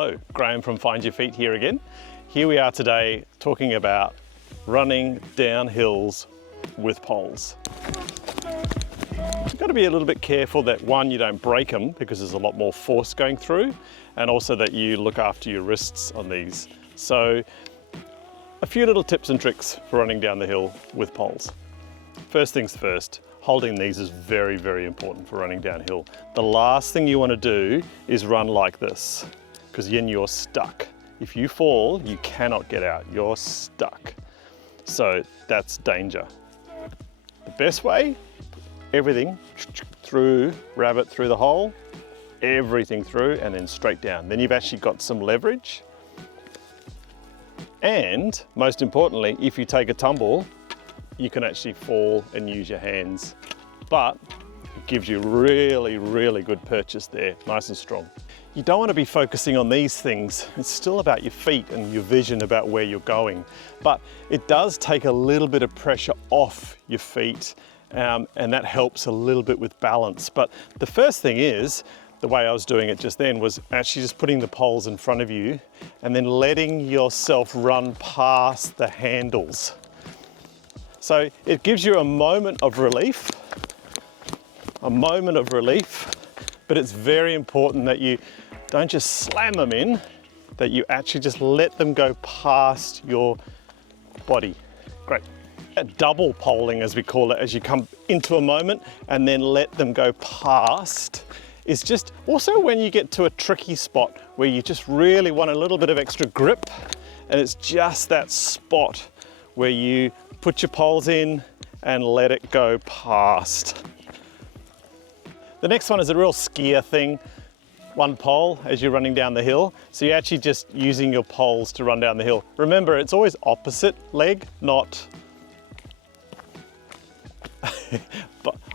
Hello, Graham from Find Your Feet here again. Here we are today talking about running down hills with poles. You've got to be a little bit careful that one, you don't break them because there's a lot more force going through, and also that you look after your wrists on these. So a few little tips and tricks for running down the hill with poles. First things first, holding these is very, very important for running downhill. The last thing you want to do is run like this, because then you're stuck. If you fall, you cannot get out, you're stuck. So that's danger. The best way, everything through, rabbit through the hole, everything through and then straight down. Then you've actually got some leverage. And most importantly, if you take a tumble, you can actually fall and use your hands. But it gives you really, really good purchase there, nice and strong. You don't want to be focusing on these things. It's still about your feet and your vision about where you're going. But it does take a little bit of pressure off your feet, and that helps a little bit with balance. But the first thing is, the way I was doing it just then was actually just putting the poles in front of you and then letting yourself run past the handles. So it gives you a moment of relief, but it's very important that you don't just slam them in, that you actually just let them go past your body. Great. Double poling, as we call it, as you come into a moment and then let them go past, is just also when you get to a tricky spot where you just really want a little bit of extra grip, and it's just that spot where you put your poles in and let it go past. The next one is a real skier thing. One pole as you're running down the hill. So you're actually just using your poles to run down the hill. Remember, it's always opposite leg, not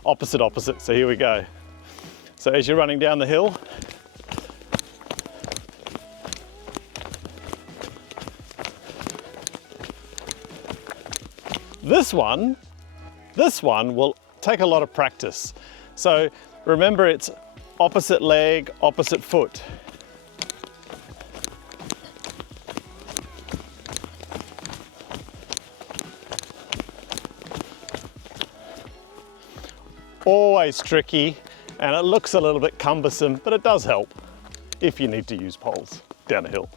opposite. So here we go. So as you're running down the hill, this one will take a lot of practice. So remember, it's opposite leg, opposite foot. Always tricky, and it looks a little bit cumbersome, but it does help if you need to use poles down a hill.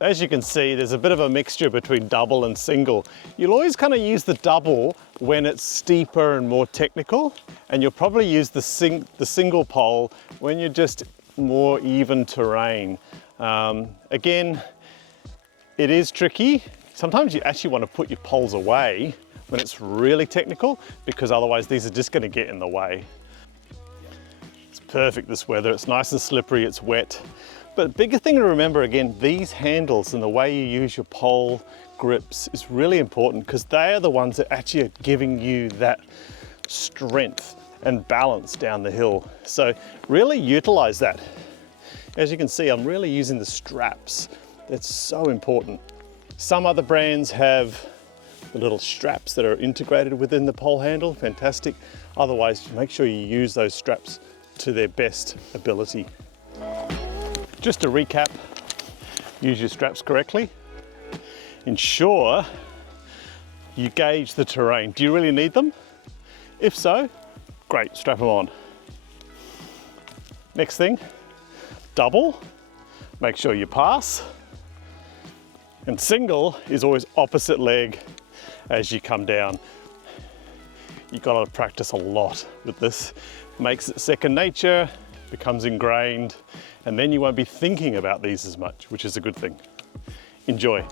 As you can see, there's a bit of a mixture between double and single. You'll always kind of use the double when it's steeper and more technical, and you'll probably use the single pole when you're just more even terrain. Again, it is tricky. Sometimes you actually want to put your poles away when it's really technical, because otherwise these are just going to get in the way. It's perfect this weather. It's nice and slippery, it's wet. But the bigger thing to remember, again, these handles and the way you use your pole grips is really important, because they are the ones that actually are giving you that strength and balance down the hill. So really utilize that. As you can see, I'm really using the straps. That's so important. Some other brands have the little straps that are integrated within the pole handle, fantastic. Otherwise, make sure you use those straps to their best ability. Just to recap, use your straps correctly. Ensure you gauge the terrain. Do you really need them? If so, great, strap them on. Next thing, double, make sure you pass. And single is always opposite leg as you come down. You've got to practice a lot with this. Makes it second nature, becomes ingrained, and then you won't be thinking about these as much, which is a good thing. Enjoy.